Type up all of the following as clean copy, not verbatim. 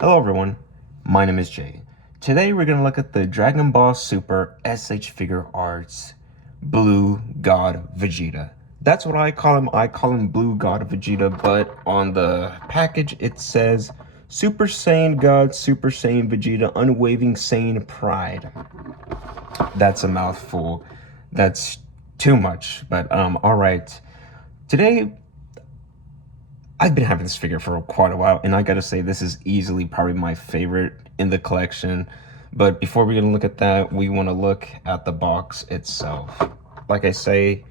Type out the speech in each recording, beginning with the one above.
Hello everyone, my name is Jay. Today we're going to look at the Dragon Ball Super SH Figure Arts Blue God Vegeta. That's what I call him. I call him Blue God Vegeta, but on the package it says Super Saiyan God, Super Saiyan Vegeta, Unwavering Saiyan Pride. That's a mouthful. That's too much, but alright. Today I've been having this figure for quite a while, and I gotta say, this is easily probably my favorite in the collection. But before we're gonna look at that, we wanna look at the box itself. Like I say,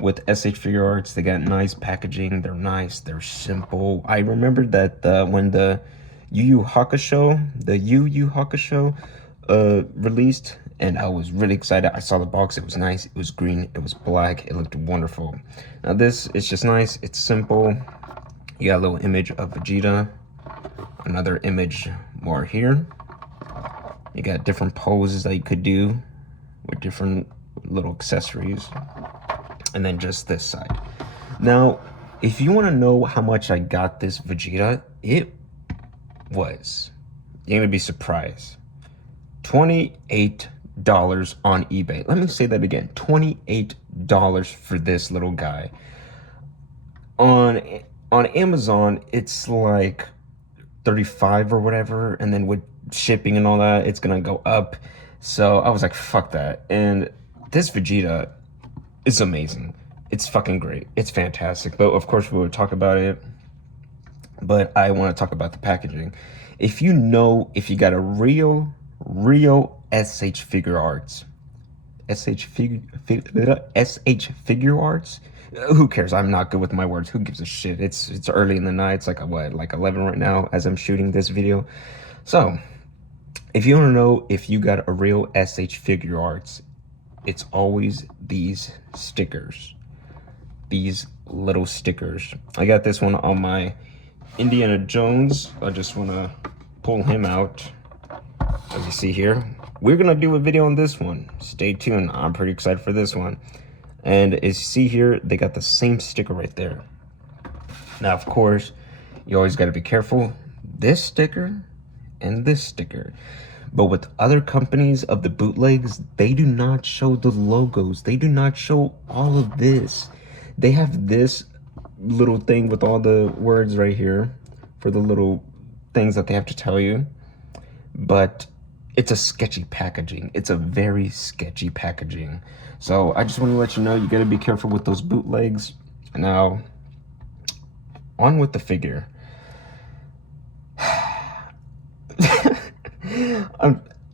with SH Figure Arts, they got nice packaging, they're nice, they're simple. I remember that when the Yu Yu Hakusho released, and I was really excited. I saw the box, it was nice, it was green, it was black, it looked wonderful. Now this is just nice, it's simple. You got a little image of Vegeta, another image more here. You got different poses that you could do with different little accessories. And then just this side. Now, if you want to know how much I got this Vegeta, it was, you're going to be surprised, $28 on eBay. Let me say that again, $28 for this little guy. On Amazon, it's like 35 or whatever, and then with shipping and all that, it's gonna go up. So I was like, fuck that. And this Vegeta is amazing. It's fucking great. It's fantastic. But of course, we will talk about it. But I want to talk about the packaging. If you got a real SH Figure Arts, SH Figure Arts, who cares? I'm not good with my words. Who gives a shit? It's early in the night. It's like like 11 right now as I'm shooting this video. So if you want to know if you got a real SH Figure Arts, it's always these stickers, these little stickers. I got this one on my Indiana Jones. I just want to pull him out. As you see here, we're gonna do a video on this one. Stay tuned. I'm pretty excited for this one. And as you see here, they got the same sticker right there. Now, of course, you always got to be careful. This sticker and this sticker. But with other companies of the bootlegs, they do not show the logos. They do not show all of this. They have this little thing with all the words right here for the little things that they have to tell you. But it's a sketchy packaging. It's a very sketchy packaging. So I just want to let you know, you got to be careful with those bootlegs. Now, on with the figure.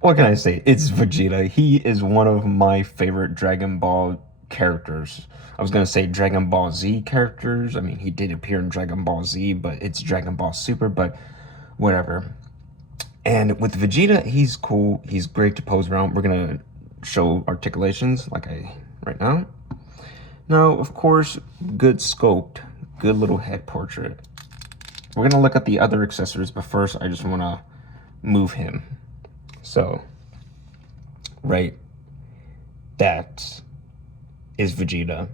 What can I say? It's Vegeta. He is one of my favorite Dragon Ball characters. I was going to say Dragon Ball Z characters. I mean, he did appear in Dragon Ball Z, but it's Dragon Ball Super, but whatever. And with Vegeta, he's cool. He's great to pose around. We're going to show articulations right now. Now, of course, good sculpt, good little head portrait. We're going to look at the other accessories, but first I just want to move him. So, right, that is Vegeta.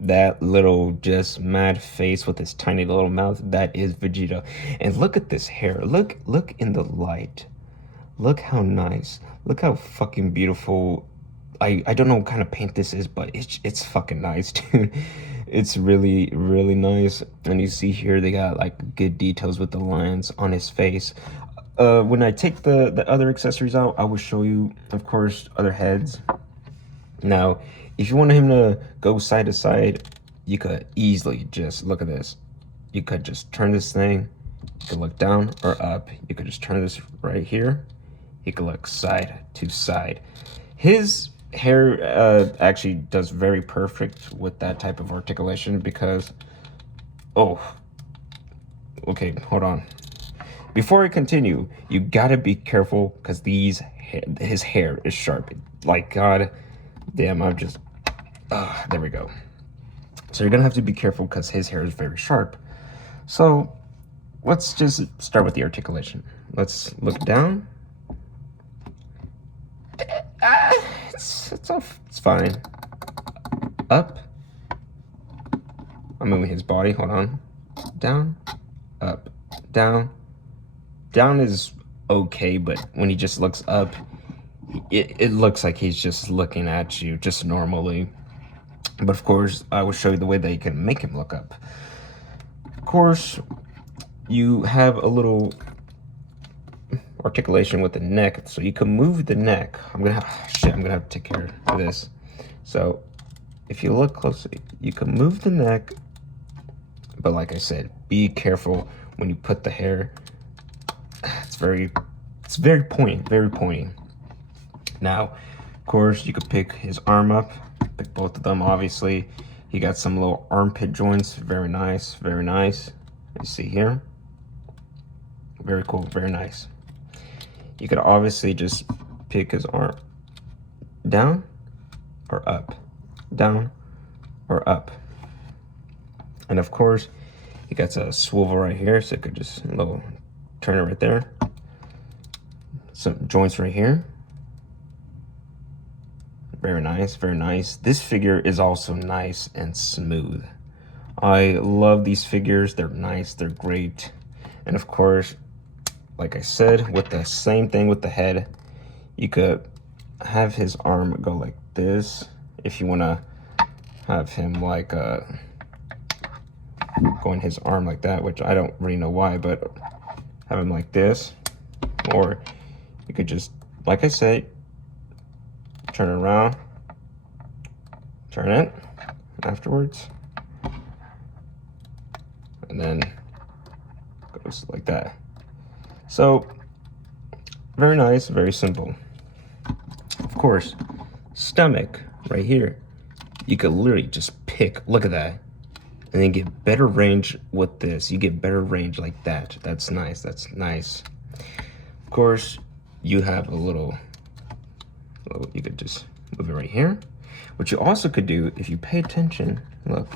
That little just mad face with his tiny little mouth, that is Vegeta. And look at this hair. Look in the light. Look how nice. Look how fucking beautiful. I don't know what kind of paint this is, but it's fucking nice, dude. It's really nice. And you see here they got like good details with the lines on his face. When I take the other accessories out, I will show you, of course, other heads. Now, if you want him to go side to side, you could easily just, look at this. You could just turn this thing. You could look down or up. You could just turn this right here. You could look side to side. His hair actually does very perfect with that type of articulation because, oh, okay, hold on. Before I continue, you gotta be careful because his hair is sharp. Like, God damn, I'm just, there we go. So you're gonna have to be careful because his hair is very sharp. So let's just start with the articulation. Let's look down. It's fine. Up. I'm moving his body, hold on. Down, up, down, Down is okay, but when he just looks up, it looks like he's just looking at you just normally. But of course, I will show you the way that you can make him look up. Of course, you have a little articulation with the neck, so you can move the neck. I'm gonna have to take care of this. So if you look closely, you can move the neck, but like I said, be careful when you put the hair. It's very pointy. Now, of course, you could pick his arm up, pick both of them. Obviously, he got some little armpit joints. Very nice, very nice. You see here, very cool, very nice. You could obviously just pick his arm down or up, down or up. And of course, he got a swivel right here, so it could just turn it right there. Some joints right here. Very nice, very nice. This figure is also nice and smooth. I love these figures. They're nice, they're great. And of course, like I said, with the same thing with the head, you could have his arm go like this. If you want to have him like going his arm like that, which I don't really know why, but have him like this. Or you could just, like I said, turn it around, turn it afterwards, and then goes like that. So very nice, very simple. Of course, stomach right here, you could literally just pick, look at that, and then get better range with this. You get better range like that. That's nice, that's nice. Of course, you have a little, you could just move it right here. What you also could do, if you pay attention, look,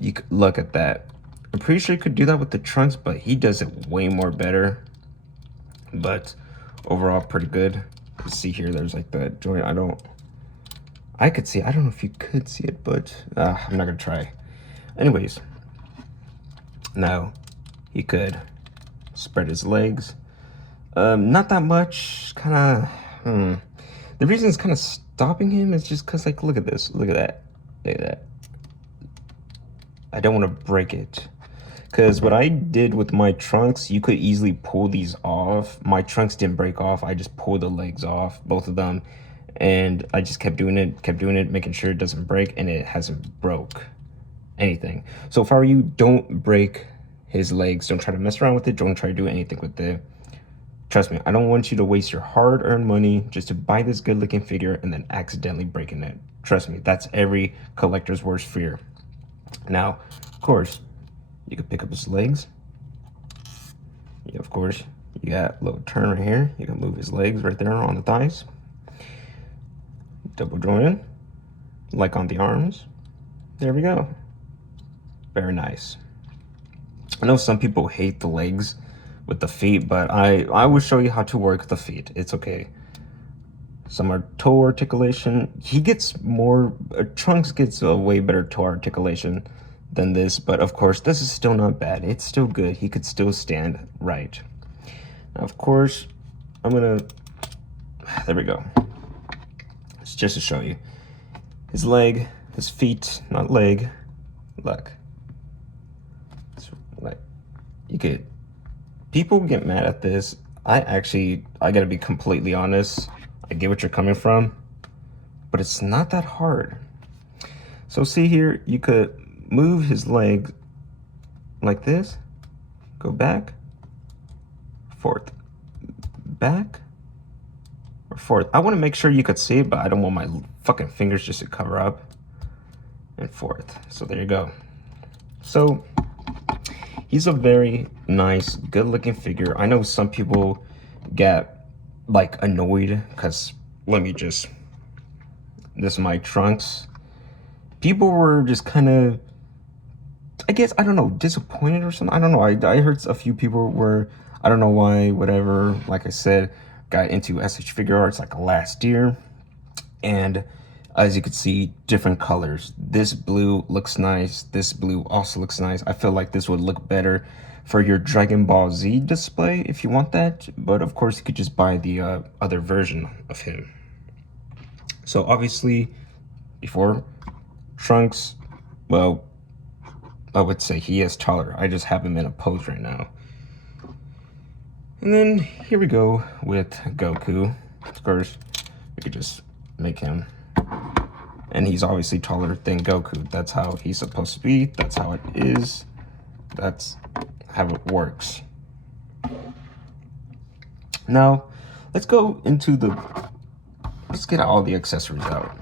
you could look at that. I'm pretty sure you could do that with the Trunks, but he does it way more better. But overall, pretty good. You see here, there's like the joint. I could see, I don't know if you could see it, but I'm not gonna try. Anyways, now he could spread his legs. Not that much, kind of, The reason it's kind of stopping him is just because, like, look at this, look at that, look at that. I don't want to break it. Because what I did with my Trunks, you could easily pull these off. My Trunks didn't break off. I just pulled the legs off, both of them. And I just kept doing it, making sure it doesn't break, and it hasn't broke anything. So if I were you, don't break his legs. Don't try to mess around with it. Don't try to do anything with it. Trust me, I don't want you to waste your hard-earned money just to buy this good-looking figure and then accidentally breaking it. Trust me, that's every collector's worst fear. Now, of course, you could pick up his legs. Yeah, of course, you got a little turn right here. You can move his legs right there on the thighs. Double jointed, like on the arms. There we go. Very nice. I know some people hate the legs with the feet, but I will show you how to work the feet. It's okay. Some are toe articulation. He gets more, Trunks gets a way better toe articulation than this, but of course, this is still not bad. It's still good. He could still stand right. Now, of course, there we go. It's just to show you. His leg, his feet, not leg. Look. It's like, you could, people get mad at this. I gotta be completely honest. I get what you're coming from, but it's not that hard. So see here, you could move his leg like this, go back, forth, back, or forth. I want to make sure you could see it, but I don't want my fucking fingers just to cover up, and forth. So there you go. So he's a very nice, good-looking figure. I know some people get like annoyed because this is my Trunks. People were just kind of, I guess, I don't know, disappointed or something. I don't know. I heard a few people were, I don't know why, whatever. Like I said, got into SH Figuarts like last year. And as you can see, different colors. This blue looks nice. This blue also looks nice. I feel like this would look better for your Dragon Ball Z display if you want that. But of course, you could just buy the other version of him. So obviously, before Trunks, well, I would say he is taller. I just have him in a pose right now. And then here we go with Goku. Of course, we could just make him. And he's obviously taller than Goku. That's how he's supposed to be. That's how it is. That's how it works. Now, let's go into the... Let's get all the accessories out.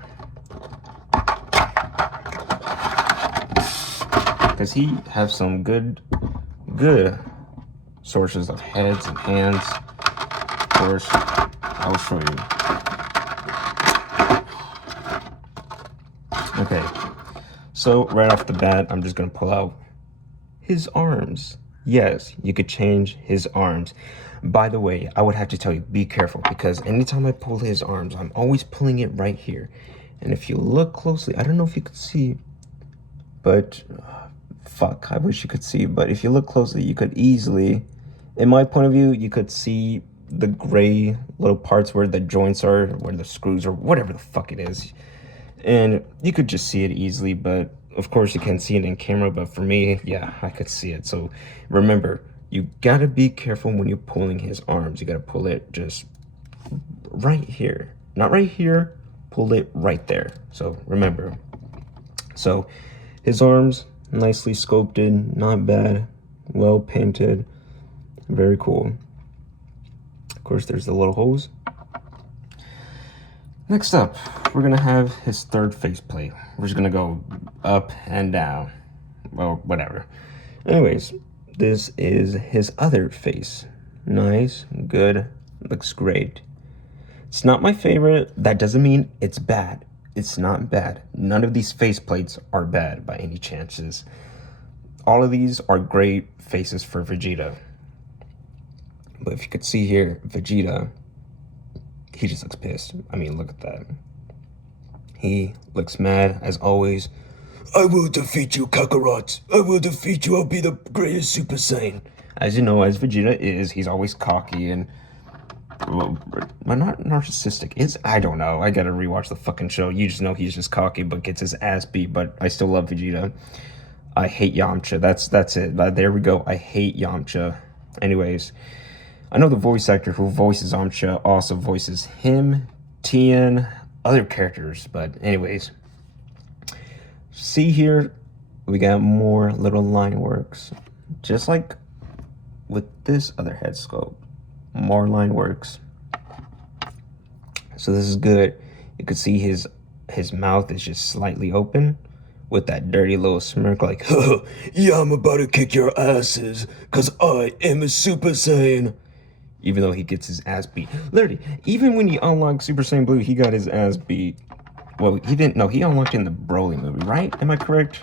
Because he has some good sources of heads and hands. Of course, I'll show you. Okay, so right off the bat, I'm just gonna pull out his arms. Yes, you could change his arms. By the way, I would have to tell you, be careful, because anytime I pull his arms, I'm always pulling it right here. And if you look closely, I don't know if you could see, but fuck, I wish you could see, but if you look closely, you could easily, in my point of view, you could see the gray little parts where the joints are, where the screws are, whatever the fuck it is. And you could just see it easily, but of course you can't see it in camera, but for me, yeah, I could see it. So remember, you gotta be careful when you're pulling his arms. You gotta pull it just right here, not right here, pull it right there. So remember, so his arms, nicely sculpted, not bad, well painted, very cool. Of course, there's the little holes. Next up, we're gonna have his third faceplate. We're just gonna go up and down. Well, whatever. Anyways, this is his other face. Nice, good, looks great. It's not my favorite. That doesn't mean it's bad. It's not bad. None of these faceplates are bad by any chances. All of these are great faces for Vegeta. But if you could see here, Vegeta, he just looks pissed. I mean, look at that. He looks mad, as always. I will defeat you, Kakarot. I will defeat you. I'll be the greatest Super Saiyan. As you know, as Vegeta is, he's always cocky and... well, not narcissistic. I don't know. I gotta rewatch the fucking show. You just know he's just cocky, but gets his ass beat. But I still love Vegeta. I hate Yamcha. That's it. There we go. I hate Yamcha. Anyways, I know the voice actor who voices Yamcha also voices him, Tien, other characters. But anyways, see here, we got more little line works, just like with this other head sculpt. More line works. So this is good. You can see his mouth is just slightly open with that dirty little smirk like, yeah, I'm about to kick your asses because I am a Super Saiyan. Even though he gets his ass beat. Literally, even when he unlocked Super Saiyan Blue, he got his ass beat. Well, he didn't. No, he unlocked in the Broly movie, right? Am I correct?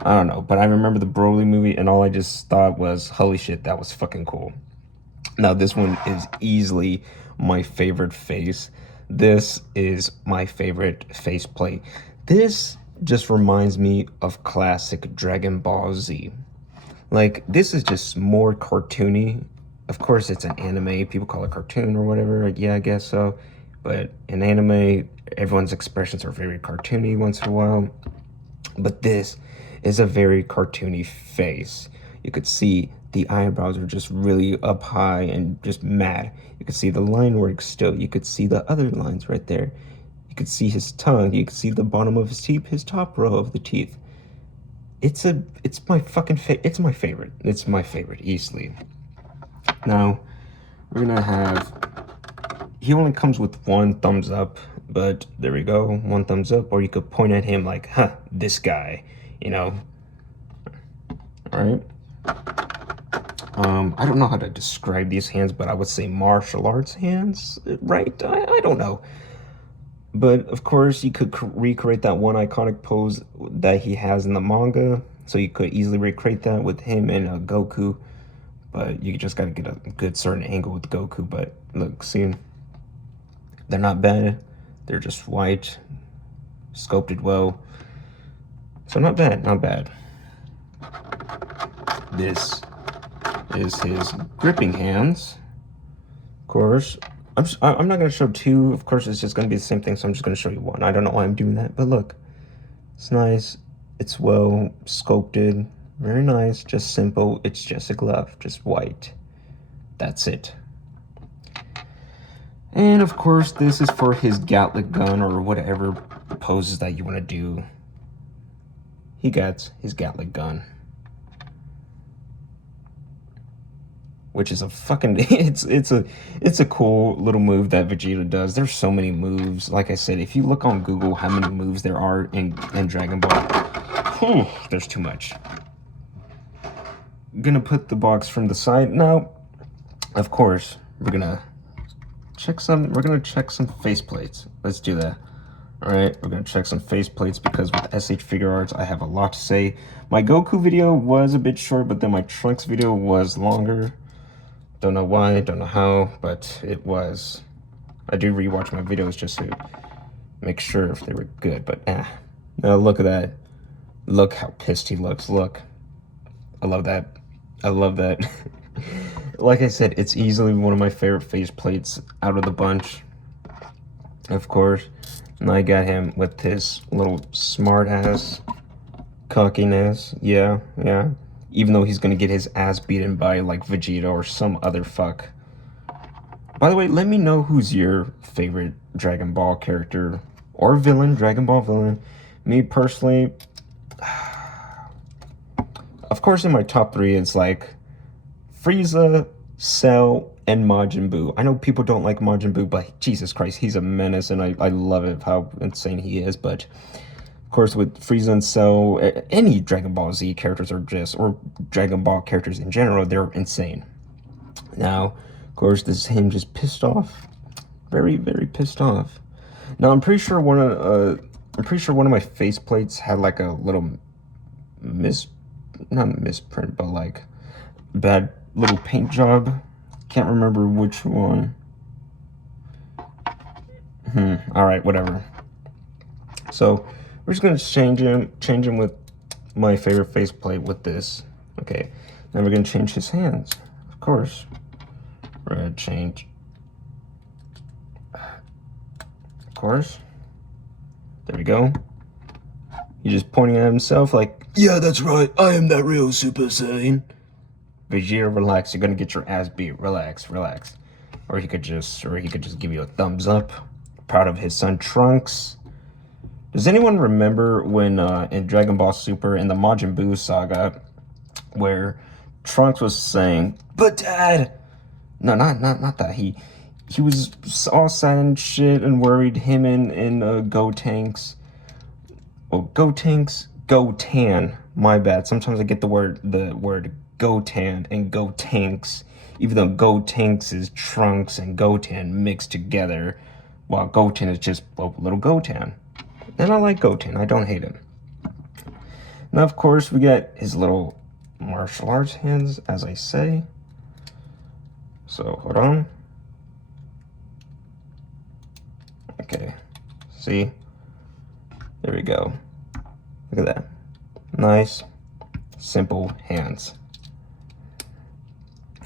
I don't know, but I remember the Broly movie and all I just thought was, holy shit, that was fucking cool. Now, this one is easily my favorite face. This is my favorite faceplate. This just reminds me of classic Dragon Ball Z. Like, this is just more cartoony. Of course, it's an anime. People call it cartoon or whatever. Yeah, I guess so. But in anime, everyone's expressions are very cartoony once in a while. But this is a very cartoony face. You could see the eyebrows are just really up high and just mad. You could see the line work still. You could see the other lines right there. You could see his tongue. You could see the bottom of his teeth, his top row of the teeth. It's my fucking it's my favorite. It's my favorite, easily. Now, we're gonna have, he only comes with one thumbs up, but there we go, one thumbs up, or you could point at him like, huh, this guy, you know. All right. I don't know how to describe these hands, but I would say martial arts hands, right? I don't know. But of course, you could recreate that one iconic pose that he has in the manga. So you could easily recreate that with him and Goku. But you just got to get a good certain angle with Goku. But look, see, they're not bad. They're just white, sculpted well. So not bad, not bad. This is his gripping hands. Of course, I'm not going to show two. Of course, it's just going to be the same thing, so I'm just going to show you one. I don't know why I'm doing that, but look. It's nice. It's well sculpted. Very nice. Just simple. It's just a glove. Just white. That's it. And of course, this is for his Gatling gun or whatever poses that you want to do. He gets his Gatling gun. Which is a fucking it's a cool little move that Vegeta does. There's so many moves. Like I said, if you look on Google how many moves there are in Dragon Ball, whew, there's too much. I'm gonna put the box from the side. Now, of course, we're gonna check some faceplates. Let's do that. Alright, we're gonna check some faceplates because with SH Figuarts I have a lot to say. My Goku video was a bit short, but then my Trunks video was longer. Don't know why, don't know how, but it was. I do rewatch my videos just to make sure if they were good, but now look at that. Look how pissed he looks. Look. I love that. I love that. Like I said, it's easily one of my favorite faceplates out of the bunch. Of course. And I got him with his little smart ass cockiness. Yeah. Even though he's gonna get his ass beaten by like Vegeta or some other fuck. By the way, let me know who's your favorite Dragon Ball character or villain, Dragon Ball villain. Me personally, of course in my top 3 it's like Frieza, Cell, and Majin Buu. I know people don't like Majin Buu, but Jesus Christ, he's a menace and I love it how insane he is, but of course, with Frieza and Cell, any Dragon Ball Z characters or Dragon Ball characters in general, they're insane. Now, of course, this is him just pissed off, very, very pissed off. Now, I'm pretty sure one of my faceplates had like a little not misprint, but like bad little paint job. Can't remember which one. All right, whatever. So. We're just gonna change him with my favorite faceplate with this. Okay, now we're gonna change his hands. Of course, we're gonna change. Of course, there we go. He's just pointing at himself like, yeah, that's right. I am that real Super Saiyan. Vegeta, relax. You're gonna get your ass beat. Relax. Or he could just give you a thumbs up. Proud of his son Trunks. Does anyone remember when in Dragon Ball Super in the Majin Buu saga where Trunks was saying, "But Dad," no, not that he was all sad and shit and worried. Him and Gotenks, Gotan. My bad. Sometimes I get the word Gotan and Gotenks, even though Gotenks is Trunks and Goten mixed together, while Goten is just little Gotan. And I like Goten. I don't hate him. Now, of course, we got his little martial arts hands, as I say. So, hold on. Okay. See? There we go. Look at that. Nice, simple hands.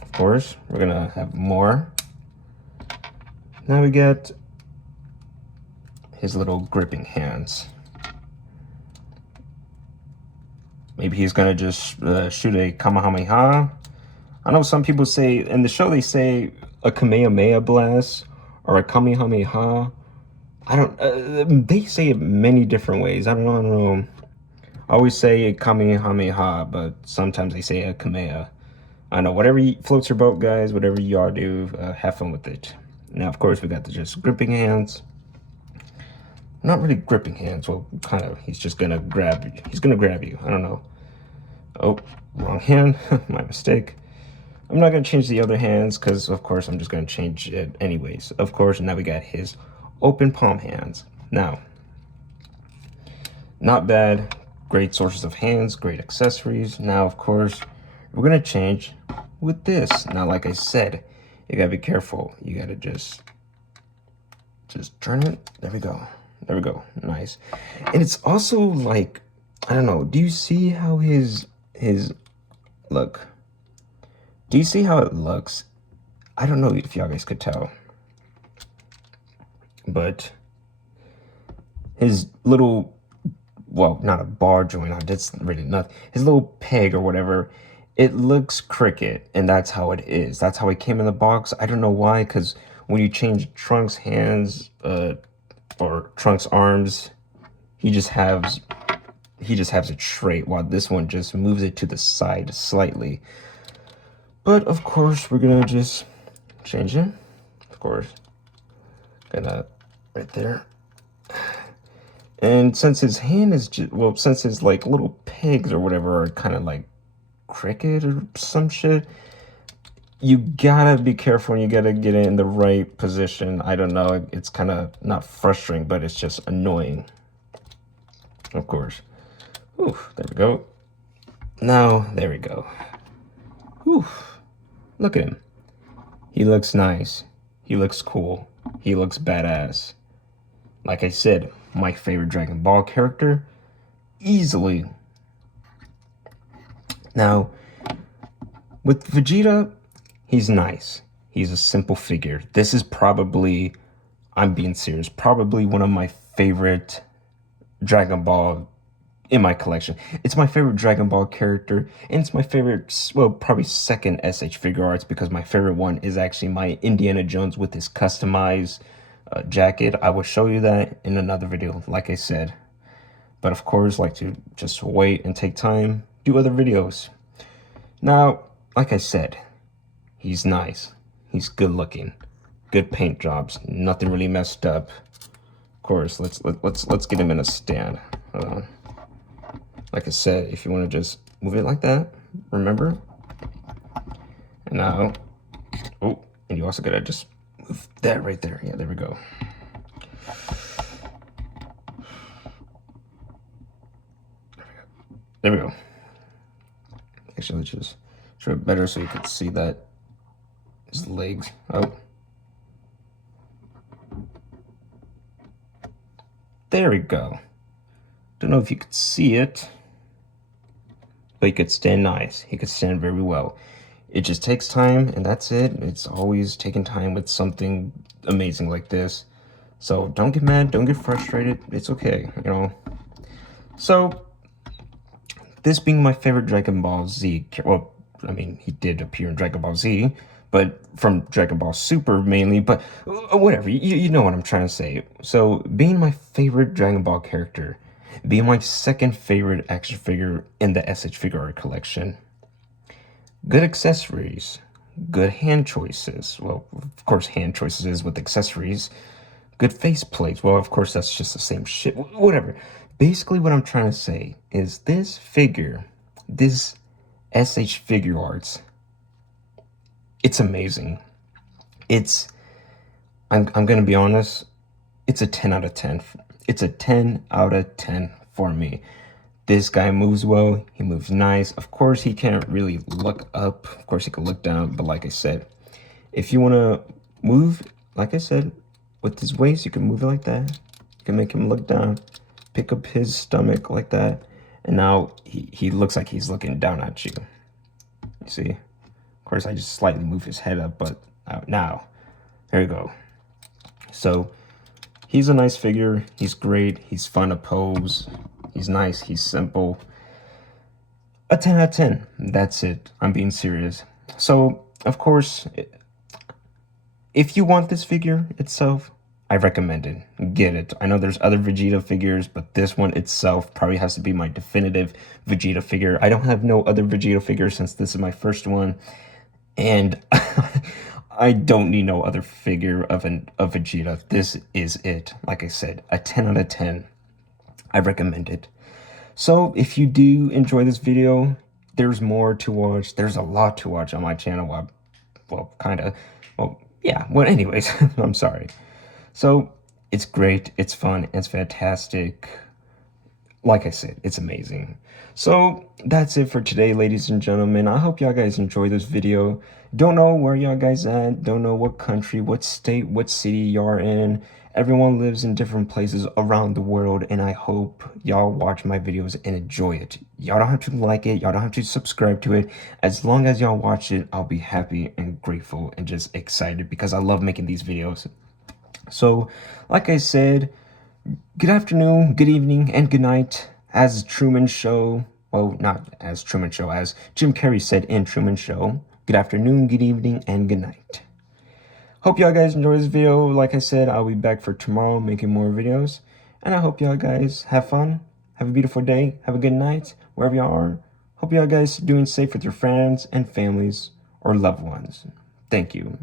Of course, we're going to have more. Now we get his little gripping hands. Maybe he's gonna just shoot a Kamehameha. I know some people say, in the show they say a Kamehameha blast or a Kamehameha. I don't, they say it many different ways. I don't know. I always say a Kamehameha, but sometimes they say a Kamea. I know, whatever floats your boat, guys, whatever you all do, have fun with it. Now, of course, we got the just gripping hands. Not really gripping hands, well, kind of. He's just gonna grab you. He's gonna grab you. I don't know. Oh, wrong hand. My mistake. I'm not gonna change the other hands because, of course, I'm just gonna change it anyways. Of course, now we got his open palm hands. Now, not bad. Great sources of hands, great accessories. Now, of course, we're gonna change with this. Now, like I said, you gotta be careful. You gotta just turn it. There we go. There we go. Nice. And it's also like, I don't know, do you see how his look, Do you see how it looks? I don't know if y'all guys could tell, but his little, well, not a bar joint, that's really nothing. His little peg or whatever, it looks cricket, and that's how it is. That's how it came in the box. I don't know why, because when you change Trunks' hands, or Trunks' arms, he just has it straight, while this one just moves it to the side slightly. But of course, we're gonna just change it. Of course, gonna right there. And since his hand is just, well, since his like little pegs or whatever are kind of like cricket or some shit, you gotta be careful and you gotta get it in the right position. I don't know, it's kind of not frustrating, but it's just annoying. Of course. Oof, there we go. Now, there we go. Oof, look at him. He looks nice. He looks cool. He looks badass. Like I said, my favorite Dragon Ball character, easily. Now, with Vegeta, he's nice. He's a simple figure. This is probably, I'm being serious, probably one of my favorite Dragon Ball in my collection. It's my favorite Dragon Ball character, and it's my favorite, well, probably second SH Figuarts, because my favorite one is actually my Indiana Jones with his customized jacket. I will show you that in another video, like I said. But of course, like to just wait and take time, do other videos. Now, like I said, he's nice. He's good looking. Good paint jobs. Nothing really messed up. Of course, let's get him in a stand. Like I said, if you want to just move it like that, remember? And now, oh, and you also gotta just move that right there. Yeah, there we go. There we go. Actually, let's just show it better so you can see that his legs. Oh. There we go. Don't know if you could see it, but he could stand nice. He could stand very well. It just takes time, and that's it. It's always taking time with something amazing like this. So don't get mad, don't get frustrated. It's okay, you know. So, this being my favorite Dragon Ball Z, well, I mean, he did appear in Dragon Ball Z, but from Dragon Ball Super mainly, but whatever, you know what I'm trying to say. So, being my favorite Dragon Ball character, being my second favorite action figure in the SH Figuarts collection, good accessories, good hand choices. Well, of course, hand choices is with accessories. Good face plates. Well, of course, that's just the same shit. Whatever. Basically, what I'm trying to say is this figure, this SH Figuarts, it's amazing. I'm going to be honest, it's a 10 out of 10. It's a 10 out of 10 for me. This guy moves well. He moves nice. Of course, he can't really look up. Of course, he can look down. But like I said, if you want to move, like I said, with his waist, you can move it like that. You can make him look down, pick up his stomach like that. And now he looks like he's looking down at you. You see? Of course, I just slightly move his head up, but now, there you go. So, he's a nice figure. He's great. He's fun to pose. He's nice. He's simple. A 10 out of 10. That's it. I'm being serious. So, of course, if you want this figure itself, I recommend it. Get it. I know there's other Vegeta figures, but this one itself probably has to be my definitive Vegeta figure. I don't have no other Vegeta figure since this is my first one. And I don't need no other figure of Vegeta. This is it. Like I said, a 10 out of 10. I recommend it. So if you do enjoy this video, there's more to watch. There's a lot to watch on my channel. Well, kind of. Well, yeah. Well, anyways, I'm sorry. So it's great. It's fun. It's fantastic. Like I said, it's amazing. So that's it for today, ladies and gentlemen. I hope y'all guys enjoy this video. Don't know where y'all guys at. Don't know what country, what state, what city y'all in. Everyone lives in different places around the world, and I hope y'all watch my videos and enjoy it. Y'all don't have to like it, y'all don't have to subscribe to it. As long as y'all watch it, I'll be happy and grateful and just excited because I love making these videos. So, like I said, good afternoon, good evening, and good night. As Truman Show, well, not as Truman Show, as Jim Carrey said in Truman Show, good afternoon, good evening, and good night. Hope y'all guys enjoy this video. Like I said, I'll be back for tomorrow making more videos. And I hope y'all guys have fun. Have a beautiful day. Have a good night, wherever y'all are. Hope y'all guys doing safe with your friends and families or loved ones. Thank you.